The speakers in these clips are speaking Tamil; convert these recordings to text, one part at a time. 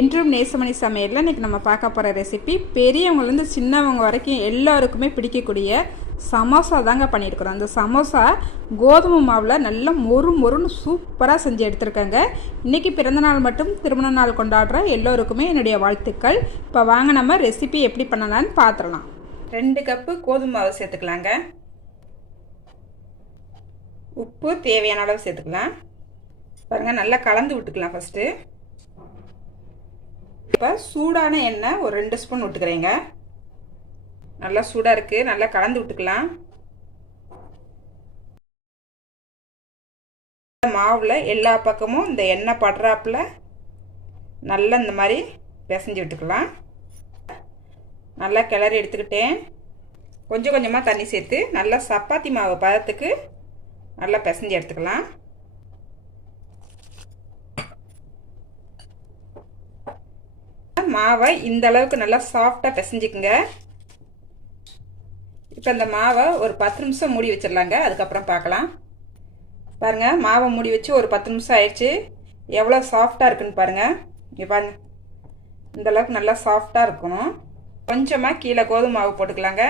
என்றும் நேசமணி சமையலில் இன்றைக்கி நம்ம பார்க்க போகிற ரெசிபி பெரியவங்கலேருந்து சின்னவங்க வரைக்கும் எல்லாருக்குமே பிடிக்கக்கூடிய சமோசா தாங்க பண்ணியிருக்கிறோம். அந்த சமோசா கோதுமை மாவில் நல்லா மொறுன்னு சூப்பராக செஞ்சு எடுத்துருக்கேங்க. இன்றைக்கி பிறந்தநாள் மட்டும் திருமண நாள் கொண்டாடுற எல்லோருக்குமே என்னுடைய வாழ்த்துக்கள். இப்போ வாங்க நம்ம ரெசிபி எப்படி பண்ணலான்னு பார்த்துடலாம். 2 கப்பு கோதுமை மாவு சேர்த்துக்கலாங்க. உப்பு தேவையான அளவு சேர்த்துக்கலாம். பாருங்கள், நல்லா கலந்து விட்டுக்கலாம். ஃபஸ்ட்டு இப்போ சூடான எண்ணெய் ஒரு 2 ஸ்பூன் விட்டுக்கிறேங்க. நல்லா சூடாக இருக்குது, நல்லா கலந்து விட்டுக்கலாம். மாவில் எல்லா பக்கமும் இந்த எண்ணெய் படுறாப்புல நல்லா இந்த மாதிரி பிசைஞ்சு விட்டுக்கலாம். நல்லா கிளறி எடுத்துக்கிட்டேன். கொஞ்சம் கொஞ்சமாக தண்ணி சேர்த்து நல்லா சப்பாத்தி மாவு பதத்துக்கு நல்லா பிசைஞ்சு எடுத்துக்கலாம். மாவை இந்த அளவுக்கு நல்லா சாஃப்டாக பிசைஞ்சிக்குங்க. இப்போ இந்த மாவை ஒரு 10 நிமிஷம் மூடி வச்சிடலாங்க. அதுக்கப்புறம் பார்க்கலாம். பாருங்கள், மாவை மூடி வச்சு ஒரு 10 நிமிஷம் ஆயிடுச்சு. எவ்வளோ சாஃப்டாக இருக்குன்னு பாருங்கள். இங்கே பாருங்க, இந்த அளவுக்கு நல்லா சாஃப்டாக இருக்கணும். கொஞ்சமாக கீழே கோதுமை மாவு போட்டுக்கலாங்க.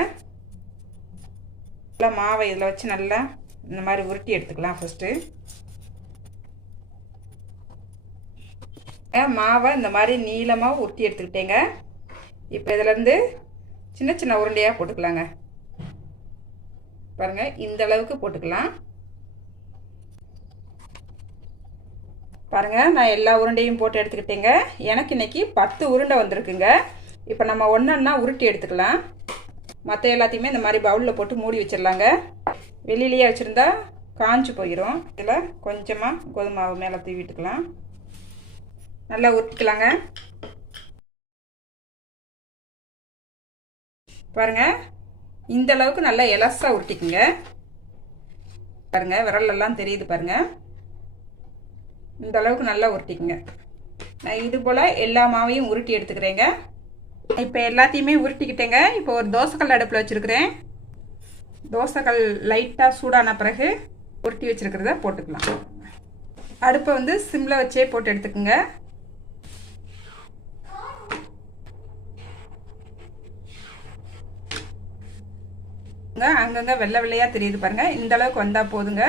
நல்லா மாவை இதில் வச்சு நல்லா இந்த மாதிரி உருட்டி எடுத்துக்கலாம். ஃபஸ்ட்டு மாவை இந்த மாதிரி நீளமாக உருட்டி எடுத்துக்கிட்டேங்க. இப்போ இதிலேருந்து சின்ன சின்ன உருண்டையாக போட்டுக்கலாங்க. பாருங்கள், இந்த அளவுக்கு போட்டுக்கலாம். பாருங்கள், நான் எல்லா உருண்டையும் போட்டு எடுத்துக்கிட்டேங்க. எனக்கு இன்றைக்கி 10 உருண்டை வந்திருக்குங்க. இப்போ நம்ம ஒன்றா உருட்டி எடுத்துக்கலாம். மற்ற எல்லாத்தையுமே இந்த மாதிரி பவுலில் போட்டு மூடி வச்சிடலாங்க. வெளியிலேயே வச்சுருந்தா காஞ்சு போயிடும். இதில் கொஞ்சமாக கோதுமை மாவு மேலே தூவிட்டுக்கலாம். நல்லா உருட்டிக்கலாங்க. பாருங்கள், இந்த அளவுக்கு நல்லா எலசாக உருட்டிக்குங்க. பாருங்கள், விரலெல்லாம் தெரியுது பாருங்கள். இந்த அளவுக்கு நல்லா உருட்டிக்குங்க. நான் இது போல் எல்லா மாவையும் உருட்டி எடுத்துக்கிறேங்க. இப்போ எல்லாத்தையுமே உருட்டிக்கிட்டேங்க. இப்போ ஒரு தோசைக்கல் அடுப்பில் வச்சுருக்கிறேன். தோசைக்கல் லைட்டாக சூடான பிறகு உருட்டி வச்சுருக்கிறத போட்டுக்கலாம். அடுப்பை வந்து சிம்மில் வச்சே போட்டு எடுத்துக்குங்க. அங்கங்கே வெள்ளை வெள்ளையாக தெரியுது பாருங்கள். இந்த அளவுக்கு வந்தால் போதுங்க.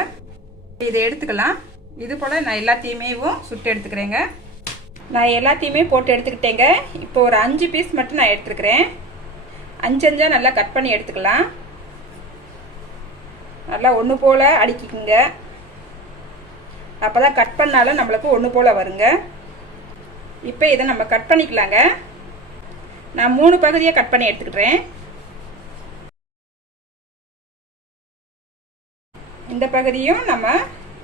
இதை எடுத்துக்கலாம். இது போல் நான் எல்லாத்தையுமே சுட்டு எடுத்துக்கிறேங்க. நான் எல்லாத்தையுமே போட்டு எடுத்துக்கிட்டேங்க. இப்போ ஒரு 5 பீஸ் மட்டும் நான் எடுத்துக்கிறேன். 5 நல்லா கட் பண்ணி எடுத்துக்கலாம். நல்லா ஒன்று போல் அடுக்கிக்குங்க. அப்போ தான் கட் பண்ணாலும் நம்மளுக்கு ஒன்று போல் வருங்க. இப்போ இதை நம்ம கட் பண்ணிக்கலாங்க. நான் 3 பகுதியாக கட் பண்ணி எடுத்துக்கிட்டேன். இந்த பகுதியும் நம்ம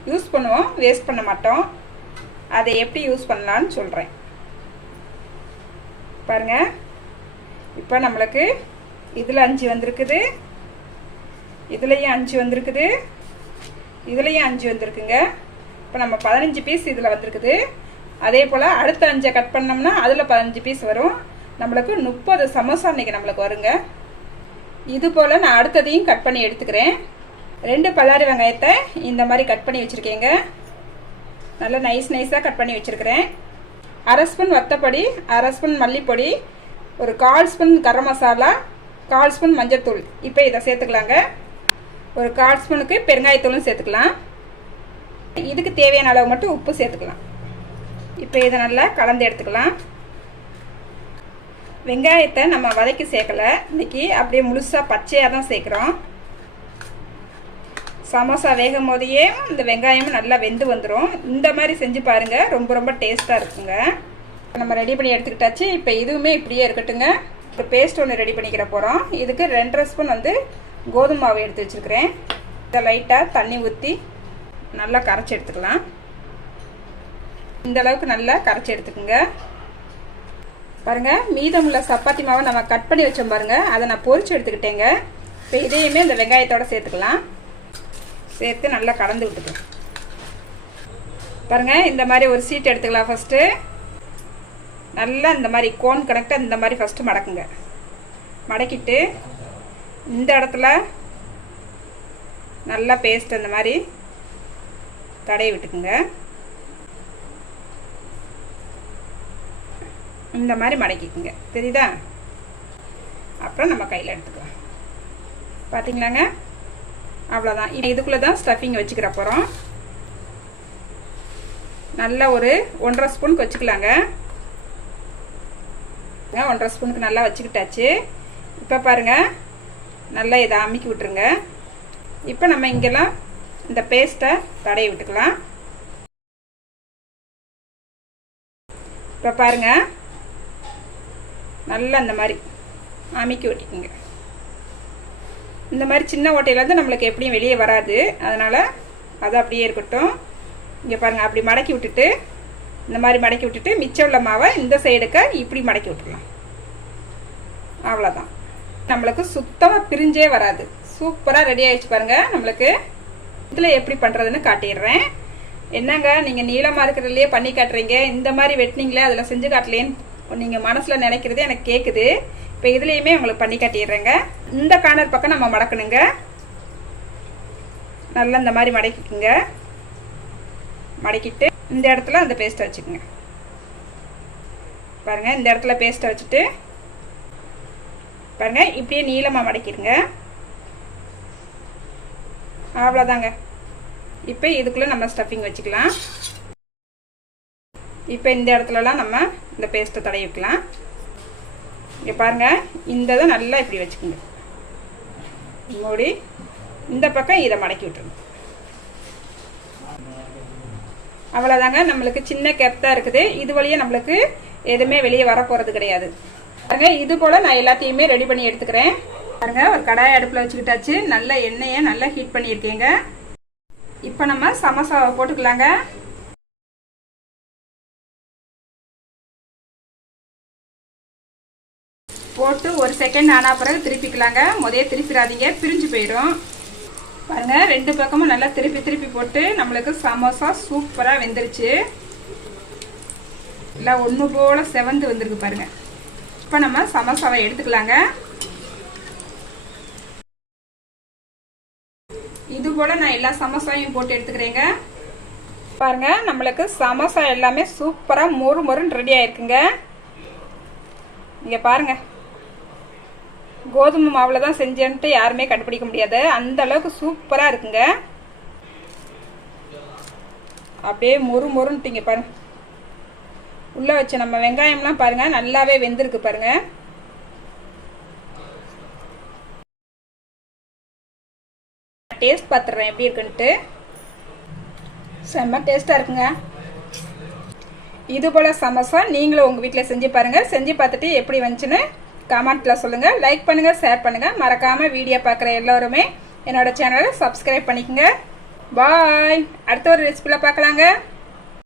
யூஸ் பண்ணுவோம், வேஸ்ட் பண்ண மாட்டோம். அதை எப்படி யூஸ் பண்ணலான்னு சொல்கிறேன். பாருங்கள், இப்போ நம்மளுக்கு இதில் 5 வந்திருக்குது, இதுலேயும் 5 வந்திருக்குது, இதுலேயும் 5 வந்திருக்குங்க. இப்போ நம்ம 15 பீஸ் இதில் வந்திருக்குது. அதே போல் அடுத்த 5 கட் பண்ணோம்னா அதில் 15 பீஸ் வரும். நம்மளுக்கு 30 சமோசா இன்றைக்கி நம்மளுக்கு வருங்க. இது போல் நான் அடுத்ததையும் கட் பண்ணி எடுத்துக்கிறேன். 2 பல்லாரி வெங்காயத்தை இந்த மாதிரி கட் பண்ணி வச்சுருக்கேங்க. நல்லா நைஸாக கட் பண்ணி வச்சுருக்கிறேன். 1/2 ஸ்பூன் வத்தப்பொடி, 1/2 ஸ்பூன் மல்லிப்பொடி, ஒரு 1/4 ஸ்பூன் கரம் மசாலா, 1/4 ஸ்பூன் மஞ்சத்தூள். இப்போ இதை சேர்த்துக்கலாங்க. ஒரு 1/4 ஸ்பூனுக்கு பெருங்காயத்தூளும் சேர்த்துக்கலாம். இதுக்கு தேவையான அளவு மட்டும் உப்பு சேர்த்துக்கலாம். இப்போ இதை நல்லா கலந்து எடுத்துக்கலாம். வெங்காயத்தை நம்ம வதக்கி சேர்க்கலை இன்றைக்கி, அப்படியே முழுசாக பச்சையாக தான் சேர்க்குறோம். சமோசா வேகும் போதையே இந்த வெங்காயமும் நல்லா வெந்து வந்துடும். இந்த மாதிரி செஞ்சு பாருங்கள், ரொம்ப டேஸ்ட்டாக இருக்குங்க. நம்ம ரெடி பண்ணி எடுத்துக்கிட்டாச்சு. இப்போ இதுவுமே இப்படியே இருக்கட்டுங்க. இப்போ பேஸ்ட் ஒன்று ரெடி பண்ணிக்கிற போகிறோம். இதுக்கு 2.5 ஸ்பூன் வந்து கோதுமை மாவு எடுத்து வச்சுருக்கிறேன். இதை லைட்டாக தண்ணி ஊற்றி நல்லா கரைச்சி எடுத்துக்கலாம். இந்த அளவுக்கு நல்லா கரைச்சி எடுத்துக்குங்க. பாருங்கள், மீதமுள்ள சப்பாத்தி மாவை நம்ம கட் பண்ணி வச்சோம் பாருங்கள், அதை நான் பொரிச்சு எடுத்துக்கிட்டேங்க. இப்போ இதையுமே இந்த வெங்காயத்தோடு சேர்த்துக்கலாம். சேர்த்து நல்லா கலந்து விட்டுக்கலாம். பாருங்கள், இந்த மாதிரி ஒரு சீட் எடுத்துக்கலாம். ஃபஸ்ட்டு நல்லா இந்த மாதிரி கோன் கணக்கில் இந்த மாதிரி ஃபஸ்ட்டு மடக்குங்க. மடக்கிட்டு இந்த இடத்துல நல்லா பேஸ்ட் அந்த மாதிரி தடவி விட்டுக்குங்க. இந்த மாதிரி மடக்கிக்குங்க, தெரியுதா? அப்புறம் நம்ம கையில் எடுத்துக்கலாம். பார்த்தீங்களாங்க, அவ்வளோதான். இதுக்குள்ளே தான் ஸ்டஃபிங் வச்சுக்கிற போகிறோம். நல்லா ஒரு 1.5 ஸ்பூனுக்கு வச்சுக்கலாங்க. 1.5 ஸ்பூனுக்கு நல்லா வச்சுக்கிட்டாச்சு. இப்போ பாருங்கள், நல்லா இதை அமுக்கி விட்டுருங்க. இப்போ நம்ம இங்கெல்லாம் இந்த பேஸ்ட்டை தடவி விட்டுக்கலாம். இப்போ பாருங்கள், நல்லா இந்த மாதிரி அமுக்கி விட்டுக்குங்க. இந்த மாதிரி சின்ன ஓட்டையிலேருந்து நம்மளுக்கு எப்படியும் வெளியே வராது, அதனால் அது அப்படியே இருக்கட்டும். இங்கே பாருங்கள், அப்படி மடக்கி விட்டுட்டு இந்த மாதிரி மடக்கி விட்டுட்டு மிச்சம் உள்ள மாவை இந்த சைடுக்கு இப்படி மடக்கி விட்டுடலாம். அவ்வளோதான், நம்மளுக்கு சுத்தமாக பிரிஞ்சே வராது. சூப்பராக ரெடி ஆகிடுச்சு பாருங்கள். நம்மளுக்கு இதில் எப்படி பண்ணுறதுன்னு காட்டிடுறேன். என்னங்க நீங்கள் நீளமாக இருக்கிறதுலையே பண்ணி காட்டுறீங்க, இந்த மாதிரி வெட்டினீங்களே அதில் செஞ்சு காட்டலேன்னு நீங்கள் மனசில் நினைக்கிறது எனக்கு கேட்குது. இப்போ இதுலேயுமே உங்களுக்கு பண்ணி காட்டிடுறேங்க. இந்த கார்னர் பக்கம் நம்ம மடக்கணுங்க. நல்லா இந்த மாதிரி மடக்கிக்குங்க. மடக்கிட்டு இந்த இடத்துல அந்த பேஸ்ட்டை வச்சுக்கோங்க. பாருங்கள், இந்த இடத்துல பேஸ்ட்டை வச்சுட்டு பாருங்கள், இப்படியே நீளமாக மடக்கிடுங்க. அவ்வளோதாங்க. இப்போ இதுக்குள்ளே நம்ம ஸ்டஃபிங் வச்சுக்கலாம். இப்போ இந்த இடத்துலலாம் நம்ம இந்த பேஸ்ட்டை தடவி வைக்கலாம். இங்கே பாருங்கள், இந்த இதை நல்லா இப்படி வச்சுக்கோங்க. மூடி இந்த பக்கம் இதை மடக்கி விட்டுருங்க. அவ்வளோதாங்க. நம்மளுக்கு சின்ன கெப்தான் இருக்குது. இது வழியாக நம்மளுக்கு எதுவுமே வெளியே வர போகிறது கிடையாது. பாருங்க, இது போல் நான் எல்லாத்தையுமே ரெடி பண்ணி எடுத்துக்கிறேன். பாருங்க, ஒரு கடாயை அடுப்பில் வச்சுக்கிட்டாச்சு. நல்ல எண்ணெயை நல்லா ஹீட் பண்ணியிருக்கேங்க. இப்போ நம்ம சமோசாவை போட்டுக்கலாங்க. போட்டு ஒரு செகண்ட் ஆனா பிறகு திருப்பிக்கலாங்க. முதல்ல திருப்பிடாதீங்க, பிரிஞ்சு போயிடும். பாருங்க, 2 பக்கமும் நல்லா திருப்பி திருப்பி போட்டு நம்மளுக்கு சமோசா சூப்பராக வெந்துருச்சு. இல்லை ஒன்று போல செவந்து வந்திருக்கு பாருங்க. இப்போ நம்ம சமோசாவை எடுத்துக்கலாங்க. இது போல நான் எல்லா சமோசாவையும் போட்டு எடுத்துக்கிறேங்க. பாருங்க, நம்மளுக்கு சமோசா எல்லாமே சூப்பராக மொறு மொறுன்னு ரெடி ஆயிருக்குங்க. இங்கே பாருங்க, கோதுமை மாவில் தான் செஞ்சேன்ட்டு யாருமே கண்டுபிடிக்க முடியாது, அந்த அளவுக்கு சூப்பராக இருக்குங்க. அப்படியே மொறு மொறுன்ட்டிங்க பாருங்க. உள்ளே வச்ச நம்ம வெங்காயம்லாம் பாருங்க நல்லாவே வெந்திருக்கு பாருங்க. டேஸ்ட் பார்த்துடுறேன் எப்படி இருக்குன்ட்டு. செம்ம டேஸ்ட்டாக இருக்குங்க. இது போல் சமோசா நீங்களும் உங்கள் வீட்டில் செஞ்சு பாருங்கள். செஞ்சு பார்த்துட்டு எப்படி வந்துச்சுன்னு கமெண்ட்டில் சொல்லுங்கள். லைக் பண்ணுங்கள், ஷேர் பண்ணுங்கள். மறக்காமல் வீடியோ பார்க்குற எல்லோருமே என்னோட சேனலை சப்ஸ்கிரைப் பண்ணிக்கோங்க. பாய். அடுத்த ஒரு ரெசிபியில் பார்க்கலாங்க.